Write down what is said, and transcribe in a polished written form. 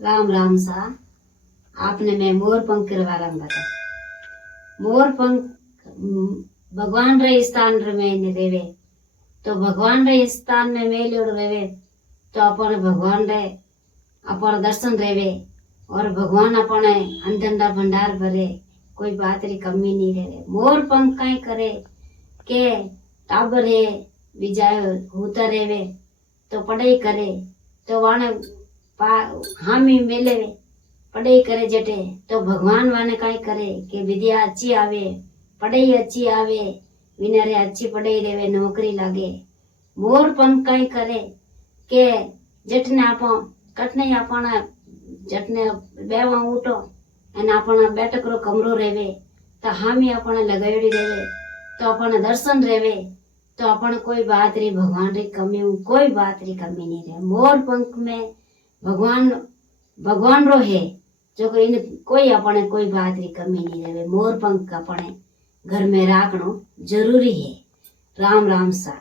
राम राम सा। आपने मैं मोर पंख के बारे में बता। मोर पंख भगवान रे स्थान रे में रेवे, तो भगवान रे स्थान में मेलोड़ रेवे तो अपन भगवान रे अपन दर्शन रेवे और भगवान अपने अंधंडा भंडार भरे, कोई बात री कमी नहीं रेवे। मोर पंख कई करे के टाबर है बिजाय होता रेवे तो पढ़ाई करे तो वाने हामी मेले पढ़ाई करे जटे तो भगवान वाने कई करे कि विद्या अच्छी आवे, पढ़ाई अच्छी आवे, विनारे अच्छी पढ़ाई रेवे, नौकरी लागे। मोर पंख कई करे के जटने आप कटने अपना जटने बेवा उठो एने अपना बैठक रो कमरो रेवे तो हामी अपने लगाड़ी रेवे तो अपने दर्शन रेवे तो अपन कोई बात री भगवान री कमी कोई बात री कमी नहीं रहे। मोर पंख में भगवान भगवान रो है जो कोई अपने कोई बात री कमी नहीं रहे। मोर पंख अपने घर में राखनो जरूरी है। राम राम सा।